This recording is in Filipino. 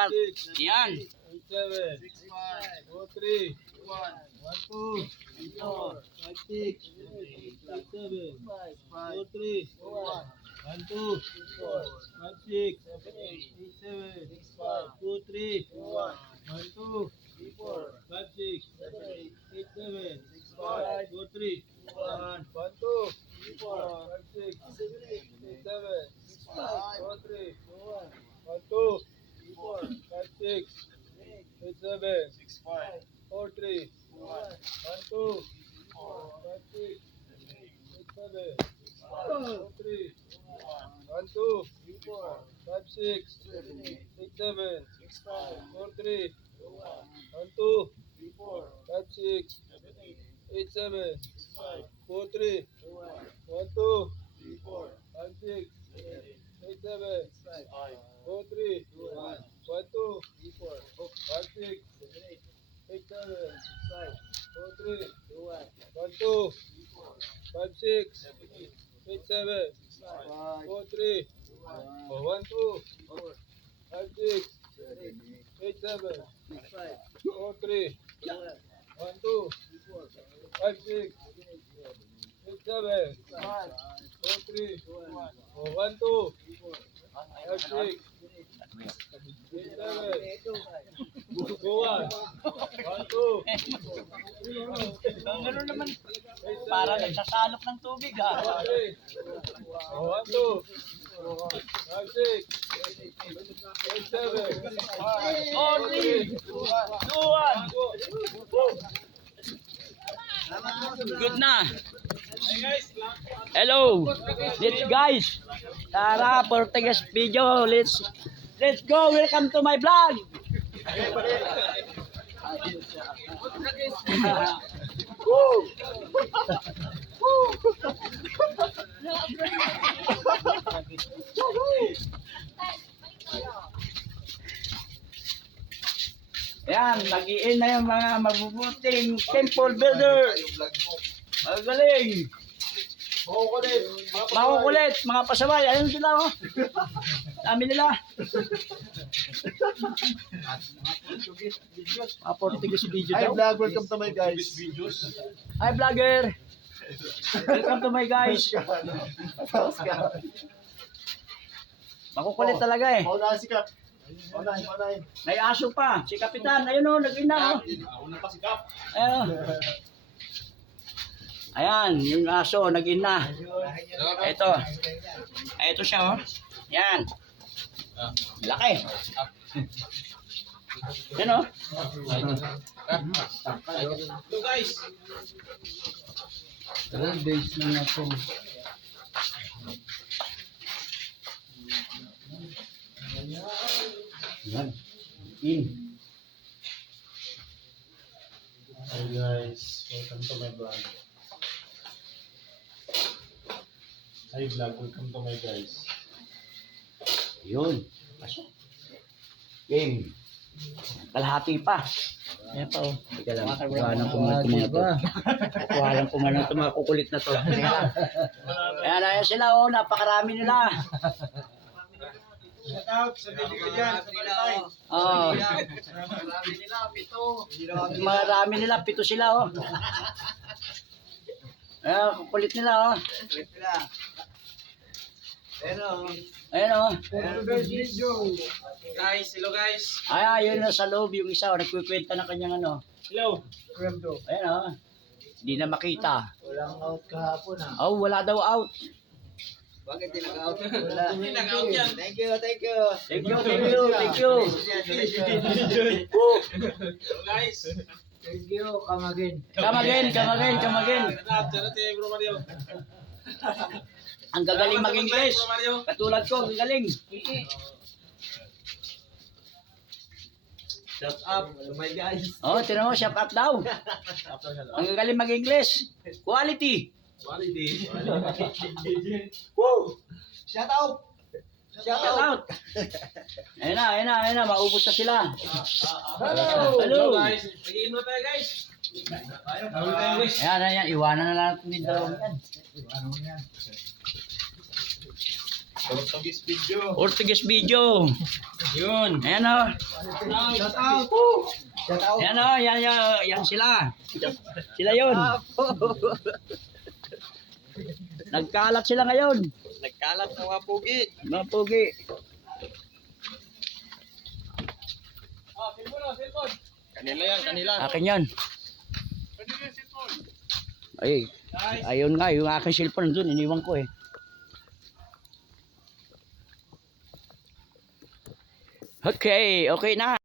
kapal. Yan. 7, 4, 3, 1, 1, 2, 4, 5, 6, 7, 4, 3, 1, 2, 4, 5, 6, 7, 2, 3, 1, 2, 4, 5, 6, 7, 8, 7, 5, 2, 3, 1, 1, 2, 4, 5, eight, four, three, one, two, three, four, five, six, seven, eight, seven, six, five, four, three, one, one, two, three, four, five, six, eight, seven, six, five, four, three, one, one, two, five, six, eight, seven, six, five, four, three, oh, one, two, five, six, eight, seven, five, four, three, one, two, five, six, eight, seven, five, four, three, oh, one, two, five, six, eight, seven, go one, one, two, Ganun naman. Para nagsasalok ng tubig ha. oh, one, two, five, six, eight, seven, Four, three, two, one. Good na. Hello. Let's guys. Tara, Portuguese video. Let's let's go. Welcome to my vlog. Woo! Yan, nag-iin na yung mga mabubuting temple builder. Magaling. Makukulit, mga pasaway. Ayun sila, oh. Dami nila. Mga Portuguese video Hi vlog, welcome to my guys. Hi, vlogger. Welcome to my guys. Makukulit talaga eh. Mauna si Kap. Mauna, mauna. May aso pa. Si Kapitan, ayun o, nag-ina o. Mauna pa si Kap. Ayun. Ayan, yung aso, nag-ina. Ito. Ito siya, oh. Yan. Laki. Yan, oh. So guys. Days na na ito. Yan. In. Hi guys, welcome to my vlog. Hi vlog, welcome to my guys. Yun. Pasok. Game. Kalahati pa. Ayan pa oh. Teka lang. Kuhanan ko muna itong mga to. Kuhanan ko muna itong mga kukulit na to. Lang. Ayan, ayan sila oh. Napakarami nila. Shout out sa baby ko dyan. Oh. Marami nila, pito. Marami nila. Pito sila oh. Ayan, kukulit nila oh. Ayan oh. Guys, hello guys. Ay, yun na sa loob yung isa. Oh. Nagkikwenta na kanyang ano. Hello. Kremdo. Ayan oh. Hindi na makita. Walang out kahapon ah. Oh, wala daw out. Bakit di nag-out? Wala. Hindi nag-out yan. Thank you, thank you. Thank you, thank you, thank you. Woo! Guys. Thank you, come again. Come again, come again, come again. Charot eh, Bro Mario. Ang gagaling mag-English. Katulad ko, ang galing. Shut up, my guys. Oh, tinan mo, shout out daw. Ang gagaling mag-English. Quality. Quality. Woo! Shout out. Shout out. Ayun na, ayun na, ayun na, maubos na sila. Hello. Hello. guys. Mag-iin mo tayo guys. Ayan, ayan, iwanan na lang natin yung dalawang yan. Portuguese video. Portuguese video. Yun. Ayan o. Shout out. Shout out. Ayan o, yan, yan, yan sila. Sila yun. Nagkalat sila ngayon. Nagkalat ng mga pugi. Mga pugi. Kanila yan, kanila. Akin yan. Ay, ayun nga, yung aking cellphone dun, iniwan ko eh. Okay, okay na.